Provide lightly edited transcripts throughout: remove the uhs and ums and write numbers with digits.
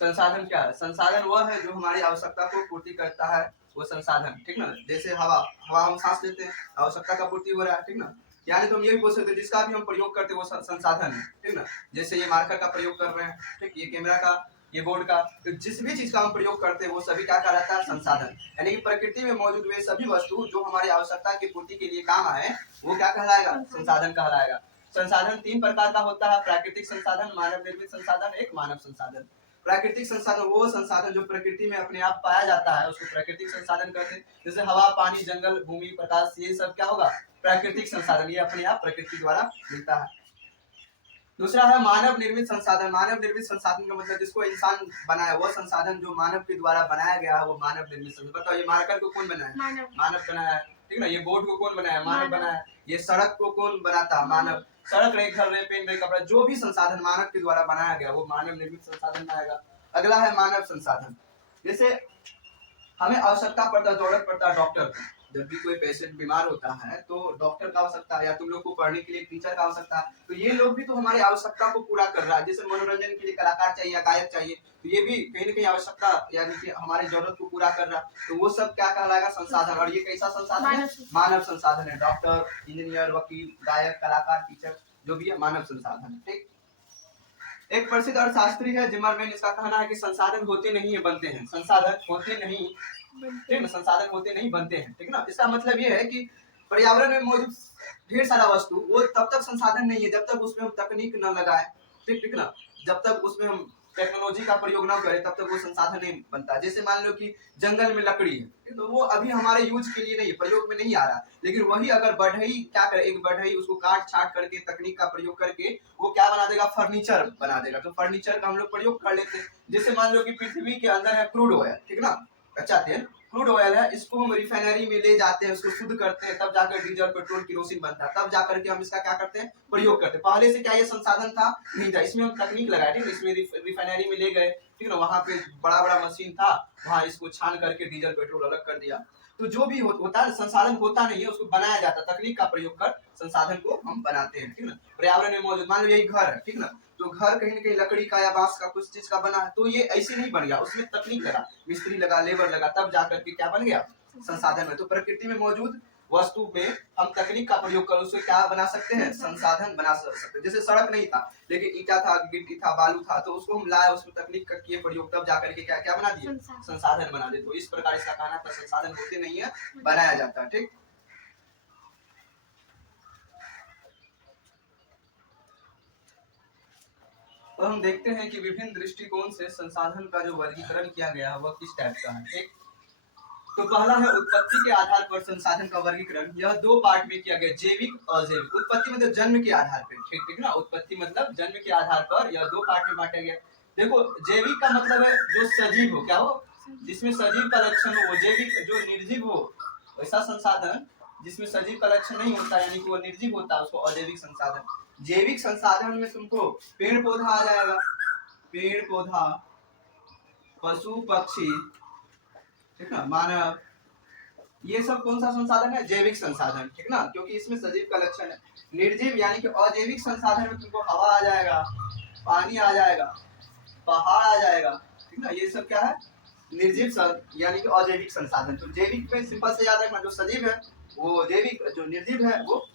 संसाधन क्या है? संसाधन वह है जो हमारी आवश्यकता को पूर्ति करता है, वो संसाधन, ठीक ना। जैसे हवा, हवा हम सांस लेते हैं, आवश्यकता का पूर्ति हो रहा है, ठीक ना। यानी तो हम ये भी बोल सकते हैं जिसका भी हम प्रयोग करते हैं वो संसाधन है, ठीक ना। जैसे ये मार्कर का प्रयोग कर रहे हैं, ठीक, ये कैमरा का, ये बोर्ड का, तो जिस भी चीज का हम प्रयोग करते हैं वो सभी क्या कहलाता है? संसाधन। यानी कि प्रकृति में मौजूद वे सभी वस्तु जो हमारी आवश्यकता की पूर्ति के लिए काम आए, वो क्या कहलाएगा? संसाधन कहलाएगा। संसाधन तीन प्रकार का होता है: प्राकृतिक संसाधन, मानव निर्मित संसाधन, एक मानव संसाधन। प्राकृतिक संसाधन वो संसाधन जो प्रकृति में अपने आप पाया जाता है उसको प्राकृतिक संसाधन कहते हैं। जैसे हवा, पानी, जंगल, भूमि, प्रकाश, ये सब क्या होगा? प्राकृतिक संसाधन, ये अपने आप प्रकृति द्वारा मिलता है। दूसरा है मानव निर्मित संसाधन। मानव निर्मित संसाधन का मतलब जिसको इंसान बनाया, वो संसाधन जो मानव के द्वारा बनाया गया है वो मानव निर्मित संसाधन। बताओ, ये मार्कर को कौन बनाया? मानव बनाया है, ठीक ना। ये बोर्ड को कौन बनाया? मानव बनाया है। ये सड़क को कौन बनाता? मानव। सड़क रहे, घर रहे, पेन रहे, कपड़ा, जो भी संसाधन मानव के द्वारा बनाया गया वो मानव निर्मित संसाधन में आएगा। अगला है मानव संसाधन। जैसे हमें आवश्यकता पड़ता है, जरूरत पड़ता है डॉक्टर की। जब भी कोई पेशेंट बीमार होता है तो डॉक्टर का आवश्यकता है, या तुम लोग को पढ़ने के लिए टीचर का आवश्यकता है, तो ये लोग भी तो हमारी आवश्यकता को पूरा कर रहा है। जैसे मनोरंजन के लिए कलाकार चाहिए या गायक चाहिए, तो ये भी कहीं ना कहीं आवश्यकता यानी कि हमारी जरूरत को पूरा कर रहा है, तो वो सब क्या कहलाएगा? संसाधन। और ये कैसा संसाधन है? मानव संसाधन है। डॉक्टर, इंजीनियर, वकील, गायक, कलाकार, टीचर, जो भी है मानव संसाधन है, ठीक। एक प्रसिद्ध अर्थशास्त्री है जिमरमैन, इसका कहना है कि संसाधन होते नहीं है, बनते हैं। संसाधन होते नहीं, ठीक ना, संसाधन होते नहीं, बनते हैं, ठीक ना। इसका मतलब ये है कि पर्यावरण में मौजूद ढेर सारा वस्तु वो तब तक संसाधन नहीं है जब तक उसमें हम तकनीक न लगाए, ठीक, ठीक ना। जब तक उसमें हम टेक्नोलॉजी का प्रयोग ना करें तब तक वो संसाधन नहीं बनता। जैसे मान लो कि जंगल में लकड़ी है, तो वो अभी हमारे यूज के लिए नहीं है, प्रयोग में नहीं आ रहा, लेकिन वही अगर बढ़ई क्या करे, एक बढ़ई उसको काट छाट करके तकनीक का प्रयोग करके वो क्या बना देगा? फर्नीचर बना देगा। तो फर्नीचर का हम लोग प्रयोग कर लेते हैं। जैसे मान लो कि पृथ्वी के अंदर है क्रूड ऑयल, ठीक ना, कच्चा तेल, क्रूड ऑयल है, इसको हम रिफाइनरी में ले जाते हैं, उसको शुद्ध करते हैं, तब जाकर डीजल, पेट्रोल, केरोसिन बनता है, तब जाकर के हम इसका क्या करते हैं? प्रयोग करते हैं। पहले से क्या ये संसाधन था? नहीं था। इसमें हम तकनीक लगाए, ठीक है, इसमें रिफाइनरी में ले गए, ठीक है, वहां पे बड़ा बड़ा मशीन था, वहां इसको छान करके डीजल, पेट्रोल अलग कर दिया। तो जो भी होता है संसाधन होता नहीं है, उसको बनाया जाता है, तकनीक का प्रयोग कर संसाधन को हम बनाते हैं, ठीक ना। पर्यावरण में मौजूद मान लो यही घर है, ठीक ना, तो घर कहीं ना कहीं लकड़ी का या बांस का कुछ चीज का बना है, तो ये ऐसे नहीं बन गया, उसमें तकनीक लगा, मिस्त्री लगा, लेबर लगा, तब जाकर के क्या बन गया? संसाधन में। तो प्रकृति में मौजूद वस्तु में हम तकनीक का प्रयोग कर उससे क्या बना सकते हैं? संसाधन बना सकते हैं। जैसे सड़क नहीं था लेकिन ईटा था, गिट्टी था, बालू था, तो उसको हम लाए, उसमें तकनीक का किए प्रयोग, तब जाकर के क्या क्या बना दिए? संसाधन बना दिए। तो इस प्रकार इसका कहना था संसाधन होते नहीं है, बनाया जाता है, ठीक। तो हम देखते हैं कि विभिन्न दृष्टिकोण से संसाधन का जो वर्गीकरण किया गया है वह किस टाइप का है, ठीक। तो पहला है उत्पत्ति के आधार पर संसाधन का वर्गीकरण। यह दो पार्ट में किया गया, जैविक और अजैविक। उत्पत्ति मतलब जन्म के आधार पर, ठीक, ठीक ना, उत्पत्ति मतलब जन्म के आधार पर, यह दो पार्ट में बांटा गया। देखो, जैविक का मतलब है जो सजीव हो, क्या हो? जिसमें सजीव का लक्षण हो वो जैविक, जो निर्जीव हो वैसा संसाधन, जिसमें सजीव का लक्षण नहीं होता यानी कि वो निर्जीव होता है, उसको अजैविक संसाधन। जैविक संसाधन में तुमको पेड़ पौधा आ जाएगा, पेड़ पौधा, पशु पक्षी, ठीक ना, मानव, ये सब कौन सा संसाधन है? जैविक संसाधन, ठीक ना, क्योंकि इसमें सजीव का लक्षण है। निर्जीव यानी कि अजैविक संसाधन में तुमको हवा आ जाएगा, पानी आ जाएगा, पहाड़ आ जाएगा, ठीक ना, ये सब क्या है? निर्जीव यानी कि अजैविक संसाधन। तो जैविक में सिंपल से याद रखना, जो सजीव है वो जैविक, जो निर्जीव है वो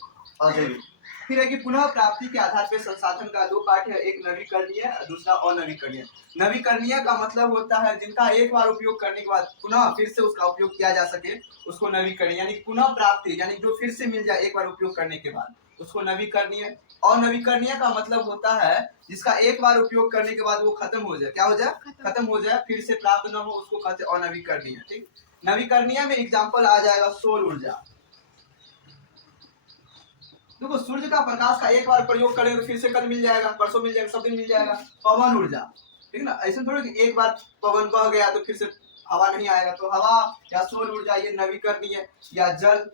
अजैविक। फिर है कि पुनः प्राप्ति के आधार पर संसाधन का दो पार्ट है, एक नवीकरणीय, दूसरा अनवीकरणीय। नवीकरणीय का मतलब होता है जिनका एक बार उपयोग करने के बाद पुनः फिर से उसका उपयोग किया जा सके, उसको नवीकरणीय, यानी पुनः प्राप्ति, यानी जो फिर से मिल जाए एक बार उपयोग करने के बाद, उसको नवीकरणीय। अनवीकरणीय का मतलब होता है जिसका एक बार उपयोग करने के बाद वो खत्म हो जाए, क्या हो जाए? खत्म हो जाए, फिर से प्राप्त न हो, उसको कहते हैं अनवीकरणीय, ठीक। नवीकरणीय में एग्जाम्पल आ जाएगा सौर ऊर्जा। देखो, सूर्य का प्रकाश का एक बार प्रयोग करें तो फिर से कल मिल जाएगा, परसों मिल जाएगा, सब दिन मिल जाएगा। पवन ऊर्जा, ठीक ना, ऐसे थोड़ी कि एक बार पवन बह गया तो फिर से हवा नहीं आएगा। तो हवा या सौर ऊर्जा ये नवीकरणीय, या जल,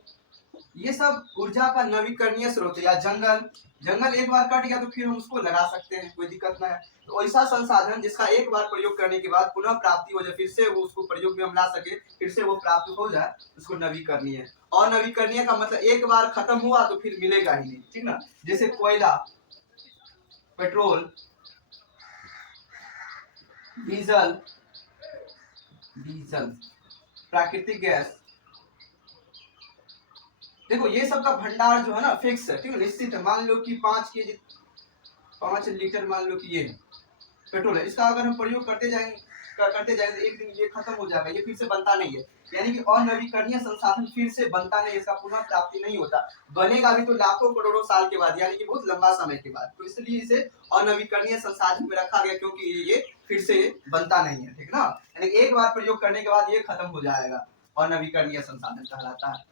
ये सब ऊर्जा का नवीकरणीय स्रोत है। या जंगल, जंगल एक बार कट गया तो फिर हम उसको लगा सकते हैं, कोई दिक्कत नहीं है। तो ऐसा संसाधन जिसका एक बार प्रयोग करने के बाद पुनः प्राप्ति हो जाए, फिर से वो उसको प्रयोग में हम ला सके, फिर से वो प्राप्त हो जाए, उसको नवीकरणीय। और नवीकरणीय का मतलब एक बार खत्म हुआ तो फिर मिलेगा ही नहीं, ठीक ना। जैसे कोयला, पेट्रोल, डीजल, डीजल, प्राकृतिक गैस। देखो ये सब का भंडार जो है ना फिक्स है, ठीक है, निश्चित है। मान लो कि 5 केजी 5 लीटर मान लो कि ये पेट्रोल है, इसका अगर हम प्रयोग करते जाएंगे तो एक दिन ये खत्म हो जाएगा, ये फिर से बनता नहीं है। यानी कि अनवीकरणीय संसाधन फिर से बनता नहीं, इसका पुनः प्राप्ति नहीं होता। बनेगा भी तो लाखों करोड़ों साल के बाद, यानी कि बहुत लंबा समय के बाद। तो इसलिए इसे अनवीकरणीय संसाधन में रखा गया, क्योंकि ये फिर से बनता नहीं है, ठीक ना। यानी एक बार प्रयोग करने के बाद ये खत्म हो जाएगा, अनवीकरणीय संसाधन कहलाता है।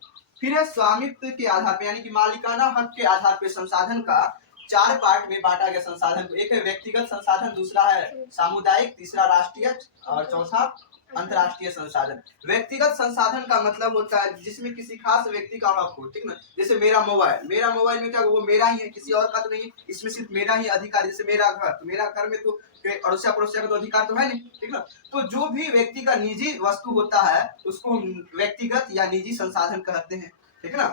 फिर है स्वामित्व के आधार पर, यानी कि मालिकाना हक के आधार पर संसाधन का 4 पार्ट में बांटा गया संसाधन को। एक है व्यक्तिगत संसाधन, दूसरा है सामुदायिक, तीसरा राष्ट्रीय और चौथा अंतरराष्ट्रीय संसाधन। व्यक्तिगत संसाधन का मतलब होता है जिसमें किसी खास व्यक्ति का हक हो, ठीक ना। जैसे मेरा मोबाइल में क्या वो मेरा ही है, किसी और का तो नहीं, इसमें सिर्फ मेरा ही अधिकार। जैसे मेरा घर, तो मेरा घर में तो अड़ोसिया पड़ोसिया का तो अधिकार तो है नहीं, ठीक ना। तो जो भी व्यक्ति का निजी वस्तु होता है उसको व्यक्तिगत या निजी संसाधन कहते हैं, ठीक ना।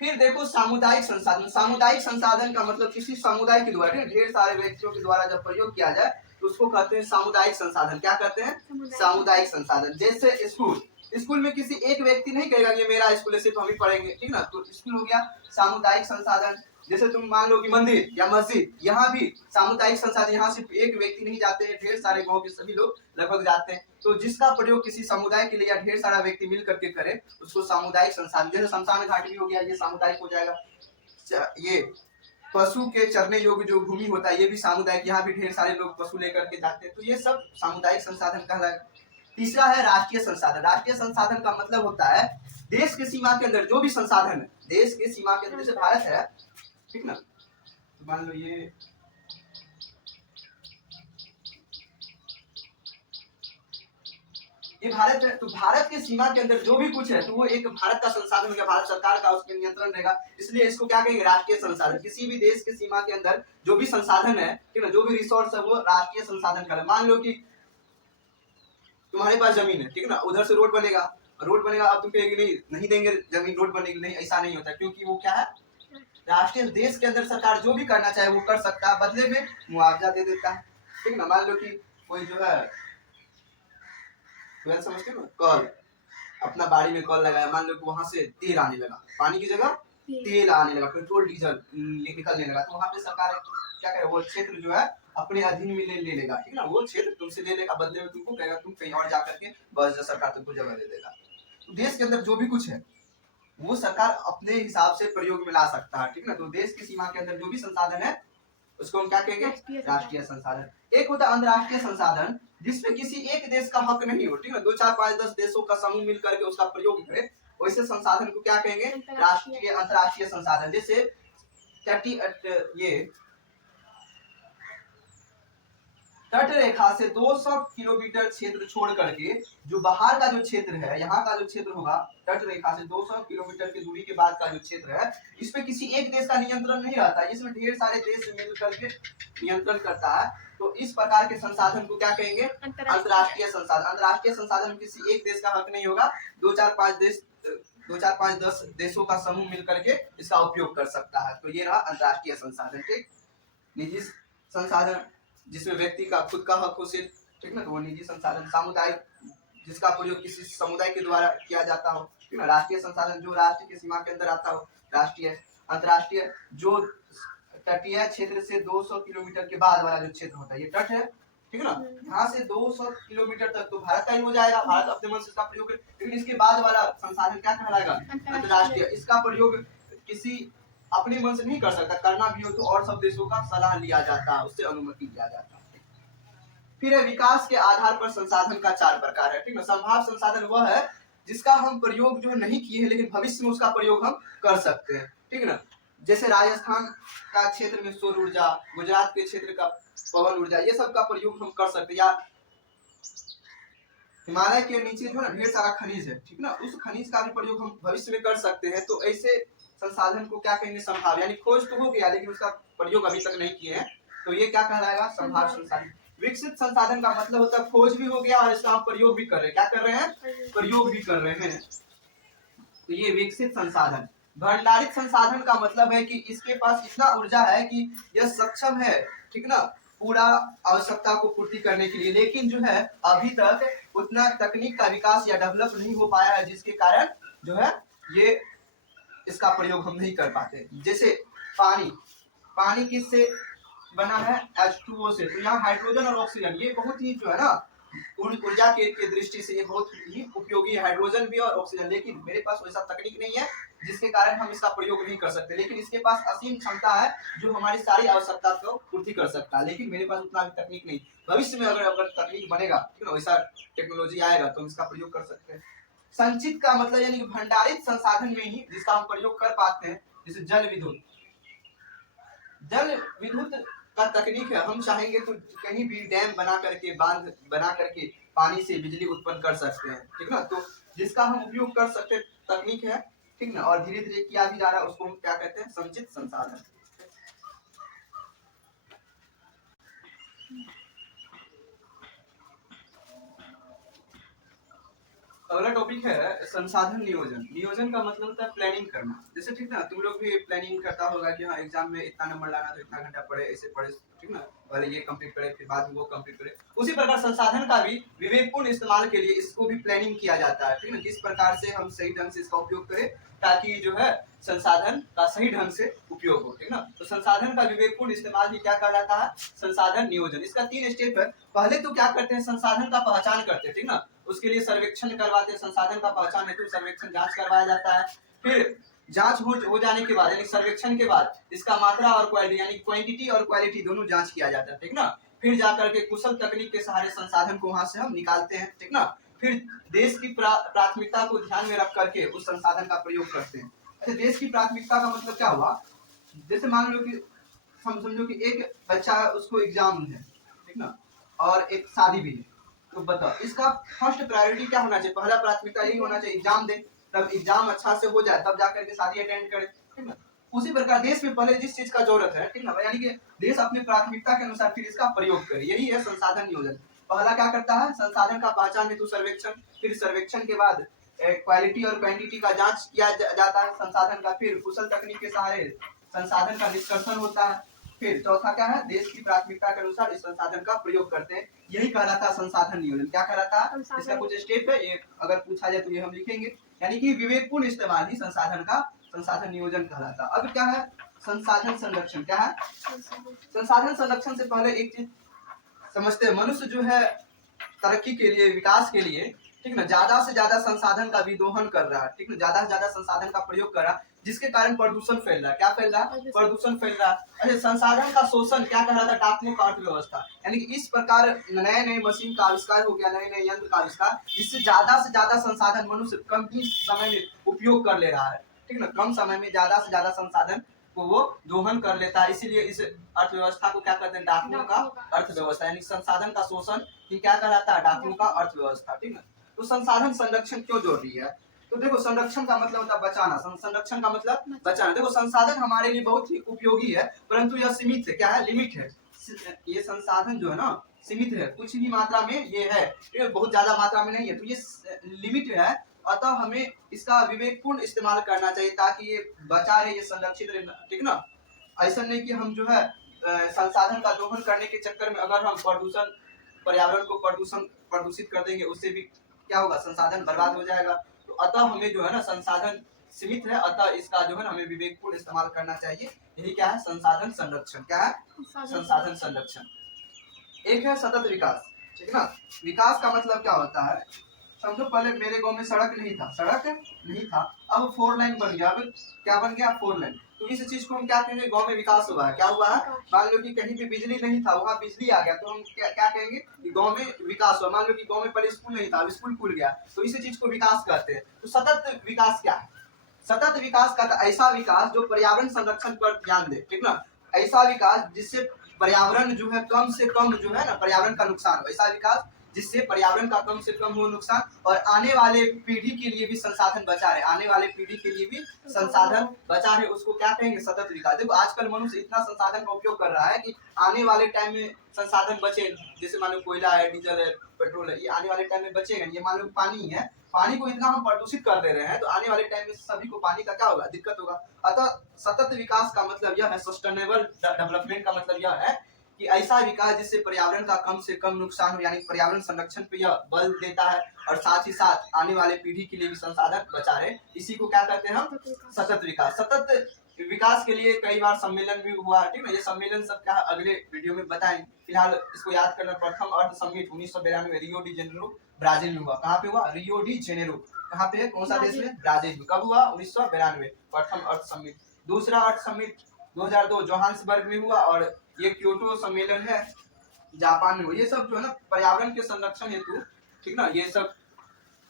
फिर देखो सामुदायिक संसाधन। सामुदायिक संसाधन का मतलब किसी समुदाय के द्वारा, ढेर सारे व्यक्तियों के द्वारा जब प्रयोग किया जाए तो उसको कहते हैं सामुदायिक संसाधन। क्या कहते हैं? सामुदायिक संसाधन। जैसे स्कूल में किसी एक व्यक्ति नहीं कहेगा ये मेरा स्कूल है, सिर्फ हम ही पढ़ेंगे, ठीक ना। तो स्कूल हो गया सामुदायिक संसाधन। जैसे तुम मान लो कि मंदिर या मस्जिद, यहाँ भी सामुदायिक संसाधन, यहाँ सिर्फ एक व्यक्ति नहीं जाते हैं, ढेर सारे गांव के सभी लोग लगभग जाते हैं। तो जिसका प्रयोग किसी समुदाय के लिए या ढेर सारा व्यक्ति मिल करके करे उसको सामुदायिक संसाधन। जैसे शमशान घाट भी हो गया, ये सामुदायिक हो जाएगा। ये पशु के चरने योग्य जो भूमि होता है ये भी सामुदायिक, यहाँ भी ढेर सारे लोग पशु लेकर के जाते हैं, तो ये सब सामुदायिक संसाधन कहलाएगा। तीसरा है राष्ट्रीय संसाधन। राष्ट्रीय संसाधन का मतलब होता है देश के सीमा के अंदर जो भी संसाधन है, देश के सीमा के अंदर, जैसे भारत है, ठीक ना। तो मान लो ये भारत है, तो भारत के सीमा के अंदर जो भी कुछ है तो वो एक भारत का संसाधन है, भारत सरकार का उसके नियंत्रण रहेगा। इसलिए इसको क्या कहेंगे? राष्ट्रीय संसाधन। किसी भी देश के सीमा के अंदर जो भी संसाधन है, ठीक है, जो भी रिसोर्स है वो राष्ट्रीय संसाधन का। मान लो कि तुम्हारे पास जमीन है, ठीक है ना, उधर से रोड बनेगा, अब तुम कहेंगे नहीं देंगे जमीन, रोड बनेगी नहीं, ऐसा नहीं होता, क्योंकि वो क्या है? राष्ट्रीय। देश के अंदर सरकार जो भी करना चाहे वो कर सकता है, बदले में मुआवजा दे देता है, ठीक ना। मान लो कि कोई जो है समझते हो, कल अपना बाड़ी में कल लगाया, मान लो कि वहां से तेल आने लगा, पानी की जगह तेल आने लगा, पेट्रोल डीजल निकलने लगा, तो वहां पे सरकार क्या करे, वो क्षेत्र जो है अपने अधीन में ले लेगा, ठीक ना। वो क्षेत्र तुमसे ले लेगा, बदले में तुमको कहेगा तुम कहीं और जाकर के बस, सरकार तुमको जगह दे देगा। तो देश के अंदर जो भी कुछ है वो सरकार अपने हिसाब से प्रयोग में ला सकता है, ठीक ना। तो देश की सीमा के अंदर जो भी संसाधन है उसको हम क्या कहेंगे? राष्ट्रीय संसाधन। एक होता है अंतरराष्ट्रीय संसाधन, जिसमें किसी एक देश का हक नहीं हो, ठीक है, 2 4 5 10 देशों का समूह मिल करके उसका प्रयोग करे, वैसे संसाधन को क्या कहेंगे? राष्ट्रीय अंतरराष्ट्रीय संसाधन। जैसे ये तट रेखा से 200 किलोमीटर क्षेत्र छोड़ करके जो बाहर का जो क्षेत्र है, यहाँ का जो क्षेत्र होगा, तट रेखा से 200 किलोमीटर की दूरी के बाद का जो क्षेत्र है, इस पे किसी एक देश का नियंत्रण नहीं रहता, इसमें ढेर सारे देश मिल करके नियंत्रण करता है। तो इस प्रकार के संसाधन को क्या कहेंगे? अंतरराष्ट्रीय संसाधन। अंतरराष्ट्रीय संसाधन में किसी एक देश का हक नहीं होगा, 2 4 5 10 देशों का समूह मिल करके इसका उपयोग कर सकता है। तो ये रहा अंतरराष्ट्रीय संसाधन। ठीक, निजी संसाधन जिसमें व्यक्ति का खुद का हक हो सिर्फ, ठीक ना, तो वो निजी संसाधन। सामुदायिक जिसका प्रयोग किसी समुदाय के द्वारा किया जाता हो, ठीक ना। राष्ट्रीय संसाधन जो राष्ट्र की सीमा के अंदर आता हो, राष्ट्रीय। अंतरराष्ट्रीय जो तटीय क्षेत्र से 200 किलोमीटर के बाद वाला जो क्षेत्र होता है, ये तट है, ठीक है ना, यहाँ से 200 किलोमीटर तक तो भारत का ही हो जाएगा, भारत अपने मन से इसका प्रयोग है। लेकिन इसके बाद वाला संसाधन क्या कहलाएगा? अंतरराष्ट्रीय। इसका प्रयोग किसी अपने मन से नहीं कर सकता, करना भी हो तो और सब देशों का सलाह लिया जाता है, उससे अनुमति लिया जाता है। फिर है विकास के आधार पर संसाधन का 4 प्रकार है, ठीक है। संभाव्य संसाधन वह है जिसका हम प्रयोग जो है नहीं किए हैं, लेकिन भविष्य में उसका प्रयोग हम कर सकते हैं, ठीक है ना। जैसे राजस्थान का क्षेत्र में सौर ऊर्जा, गुजरात के क्षेत्र का पवन ऊर्जा, ये सब का प्रयोग हम कर सकते हैं। या हिमालय के नीचे जो है ढेर सारा खनिज है, ठीक ना, उस खनिज का भी प्रयोग हम भविष्य में कर सकते हैं। तो ऐसे संसाधन को क्या कहेंगे? संभाव्य। यानी खोज तो हो गया लेकिन उसका प्रयोग अभी तक नहीं किए हैं, तो ये क्या कहलाएगा? संभाव्य संसाधन। विकसित संसाधन का मतलब होता है खोज भी हो गया और इसका हम प्रयोग भी कर रहे हैं। क्या कर रहे हैं? प्रयोग भी कर रहे हैं, तो ये विकसित संसाधन। भंडारित संसाधन का मतलब है कि इसके पास इतना ऊर्जा है कि यह सक्षम है, ठीक ना, पूरा आवश्यकता को पूर्ति करने के लिए, लेकिन जो है अभी तक उतना तकनीक का विकास या डेवलप नहीं हो पाया है, जिसके कारण जो है ये इसका प्रयोग हम नहीं कर पाते। जैसे पानी, पानी किससे बना है? H2O से। तो यहाँ हाइड्रोजन और ऑक्सीजन ये बहुत ही जो है ना ऊर्जा के दृष्टि से ये बहुत ही उपयोगी है, हाइड्रोजन भी और ऑक्सीजन। लेकिन मेरे पास वैसा तकनीक नहीं है जिसके कारण हम इसका प्रयोग नहीं कर सकते, लेकिन इसके पास असीम क्षमता है जो हमारी सारी आवश्यकता को पूर्ति कर सकता है, लेकिन मेरे पास उतना भी तकनीक नहीं। भविष्य में अगर तकनीक बनेगा, ठीक है, वैसा टेक्नोलॉजी आएगा तो हम इसका प्रयोग कर सकते हैं। संचित का मतलब यानी कि भंडारित संसाधन में ही जिसका हम प्रयोग कर पाते हैं, जैसे जल विद्युत। जल विद्युत का तकनीक है, हम चाहेंगे तो कहीं भी डैम बना करके, बांध बना करके पानी से बिजली उत्पन्न कर सकते हैं, ठीक ना। तो जिसका हम उपयोग कर सकते तकनीक है, ठीक ना, और धीरे धीरे किया भी जा रहा है, उसको हम क्या कहते हैं? संचित संसाधन। अगला टॉपिक है संसाधन नियोजन। नियोजन का मतलब होता है प्लानिंग करना। जैसे ठीक ना, तुम लोग भी प्लानिंग करता होगा कि हाँ एग्जाम में इतना नंबर लाना तो इतना घंटा पढ़े, ऐसे पढ़े, ठीक ना, पहले ये कंप्लीट करे फिर बाद में वो कंप्लीट करे। उसी प्रकार संसाधन का भी विवेकपूर्ण इस्तेमाल के लिए इसको भी प्लानिंग किया जाता है, ठीक ना, किस प्रकार से हम सही ढंग से इसका उपयोग करें ताकि जो है संसाधन का सही ढंग से उपयोग हो, ठीक ना। तो संसाधन का विवेकपूर्ण इस्तेमाल भी क्या कहलाता है? संसाधन नियोजन। इसका 3 स्टेप है। पहले तो क्या करते हैं? संसाधन का पहचान करते हैं, ठीक ना, उसके लिए सर्वेक्षण करवाते हैं। संसाधन का पहचान हेतु सर्वेक्षण जांच करवाया जाता है। फिर जांच हो जाने के बाद यानी सर्वेक्षण के बाद इसका मात्रा और क्वालिटी यानी क्वांटिटी और क्वालिटी दोनों जांच किया जाता है, ठीक ना। फिर जाकर के कुशल तकनीक के सहारे संसाधन को वहां से हम निकालते हैं, ठीक ना। फिर देश की प्राथमिकता को ध्यान में रख करके उस संसाधन का प्रयोग करते हैं। अच्छा, देश की प्राथमिकता का मतलब क्या हुआ? जैसे मान लो कि समझो कि एक बच्चा है, उसको एग्जाम है, ठीक ना, और एक शादी भी है, तो बताओ इसका फर्स्ट प्रायोरिटी क्या होना चाहिए? पहला प्राथमिकता यही होना चाहिए एग्जाम दे, तब एग्जाम अच्छा से हो जाए तब जाकर के शादी अटेंड करे, ठीक ना। उसी प्रकार देश में पहले जिस चीज का जरूरत है, ठीक ना, यानी कि देश अपनी प्राथमिकता के अनुसार फिर इसका प्रयोग करे, यही है संसाधन नियोजन। पहला क्या करता है? संसाधन का पहचान हेतु सर्वेक्षण, फिर सर्वेक्षण के बाद क्वालिटी और क्वांटिटी का जांच किया जाता है संसाधन का, फिर कुशल तकनीक के सहारे संसाधन का निष्कर्षण होता है, फिर चौथा क्या है? देश की प्राथमिकता के अनुसार इस संसाधन का प्रयोग करते हैं, यही कहलाता है संसाधन नियोजन। क्या कहलाता है? इसका कुछ स्टेप है, ये अगर पूछा जाए तो ये हम लिखेंगे, यानी कि विवेकपूर्ण इस्तेमाल ही संसाधन का संसाधन नियोजन कहलाता है। अब क्या है? संसाधन संरक्षण। क्या है? संसाधन संरक्षण से पहले एक चीज समझते हैं, मनुष्य जो है तरक्की के लिए, विकास के लिए, ठीक ना, ज्यादा से ज्यादा संसाधन का विदोहन कर रहा है, ठीक ना, ज्यादा से ज्यादा संसाधन का प्रयोग कर रहा है, जिसके कारण प्रदूषण फैल रहा है। क्या फैल रहा है? प्रदूषण फैल रहा है। अच्छा, संसाधन का शोषण क्या कह रहा था? डाक्टरों का अर्थव्यवस्था, यानी कि इस प्रकार नए नए मशीन का आविष्कार हो गया, नए नए यंत्र का आविष्कार, जिससे ज्यादा से ज्यादा संसाधन मनुष्य कम ही समय में उपयोग कर ले रहा है, ठीक ना, कम समय में ज्यादा से ज्यादा संसाधन को वो दोहन कर लेता है। इसीलिए इस अर्थव्यवस्था को क्या कहते हैं? डाकुओं का अर्थव्यवस्था, यानी संसाधन का शोषण ही क्या कहलाता है? डाकुओं का अर्थव्यवस्था, ठीक है। तो संसाधन संरक्षण क्यों जरूरी है? तो देखो, संरक्षण का मतलब होता है बचाना, संरक्षण का मतलब बचाना। देखो, संसाधन हमारे लिए बहुत ही उपयोगी है, परंतु यह सीमित है। क्या है? लिमिट है। ये संसाधन जो है ना सीमित है, कुछ ही मात्रा में ये है, बहुत ज्यादा मात्रा में नहीं है, तो ये लिमिट है। अतः हमें इसका विवेकपूर्ण इस्तेमाल करना चाहिए ताकि ये बचा रहे, ये संरक्षित रहे, ठीक ना। ऐसा नहीं कि हम जो है संसाधन का दोहन करने के चक्कर में अगर हम पर्यावरण को प्रदूषित कर देंगे, उससे भी क्या होगा? संसाधन बर्बाद हो जाएगा। तो अतः हमें जो है ना संसाधन सीमित है, अतः इसका जो है ना हमें विवेकपूर्ण इस्तेमाल करना चाहिए। यही क्या है? संसाधन संरक्षण। क्या है? संसाधन संरक्षण। एक है सतत विकास, ठीक ना। विकास का मतलब क्या होता है? समझो पहले मेरे गांव में सड़क नहीं था, अब 4 लाइन बन गया। अब क्या बन गया? 4 लाइन। तो इस चीज को हम क्या कहेंगे? गांव में विकास हुआ है। क्या हुआ है? मान लो कि कहीं पे बिजली नहीं था, वहाँ बिजली आ गया, तो हम क्या कहेंगे कि गांव में विकास हुआ। मान लो कि गांव में पहले स्कूल नहीं था, अब स्कूल खुल गया, तो इसी चीज को विकास कहते हैं। तो सतत विकास क्या है? सतत विकास का ऐसा विकास जो पर्यावरण संरक्षण पर ध्यान दे, ठीक ना, ऐसा विकास जिससे पर्यावरण जो है कम से कम जो है ना पर्यावरण का नुकसान हो, ऐसा विकास जिससे पर्यावरण का कम से कम हो नुकसान, और आने वाले पीढ़ी के लिए भी संसाधन बचा रहे, आने वाले पीढ़ी के लिए भी संसाधन बचा रहे, उसको क्या कहेंगे? सतत विकास। देखो, आजकल मनुष्य इतना संसाधन का उपयोग कर रहा है कि आने वाले टाइम में संसाधन बचे, जैसे मान लो कोयला है, डीजल है, पेट्रोल है, ये आने वाले टाइम में बचेगा। ये मान लो पानी है, पानी को इतना हम प्रदूषित कर दे रहे हैं, तो आने वाले टाइम में सभी को पानी का क्या होगा? दिक्कत होगा। अतः सतत विकास का मतलब यह है, सस्टेनेबल डेवलपमेंट का मतलब यह है कि ऐसा विकास जिससे पर्यावरण का कम से कम नुकसान हो, यानी पर्यावरण संरक्षण पे यह बल देता है और साथ ही साथ आने वाले पीढ़ी के लिए भी संसाधन बचा रहे। इसी को क्या कहते हैं हम? सतत विकास। सतत विकास के लिए कई बार सम्मेलन भी हुआ, ठीक है। ये सम्मेलन सब क्या अगले वीडियो में बताएंगे। फिलहाल इसको याद करना, प्रथम earth summit 1992 Rio de Janeiro Brazil में हुआ। कहाँ पे हुआ? Rio de Janeiro. कहाँ पे? कौन सा देश में? ब्राजील में। कब हुआ? 1992 प्रथम अर्थ समिट। दूसरा अर्थ समिट 2002 जोहान्सबर्ग में हुआ और ये क्योटो सम्मेलन है जापान में हुआ। ये सब जो है ना पर्यावरण के संरक्षण हेतु, ठीक ना, ये सब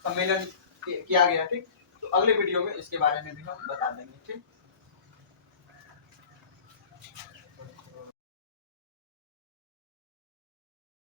सम्मेलन किया गया, ठीक। तो अगले वीडियो में इसके बारे में भी हम बता देंगे, ठीक।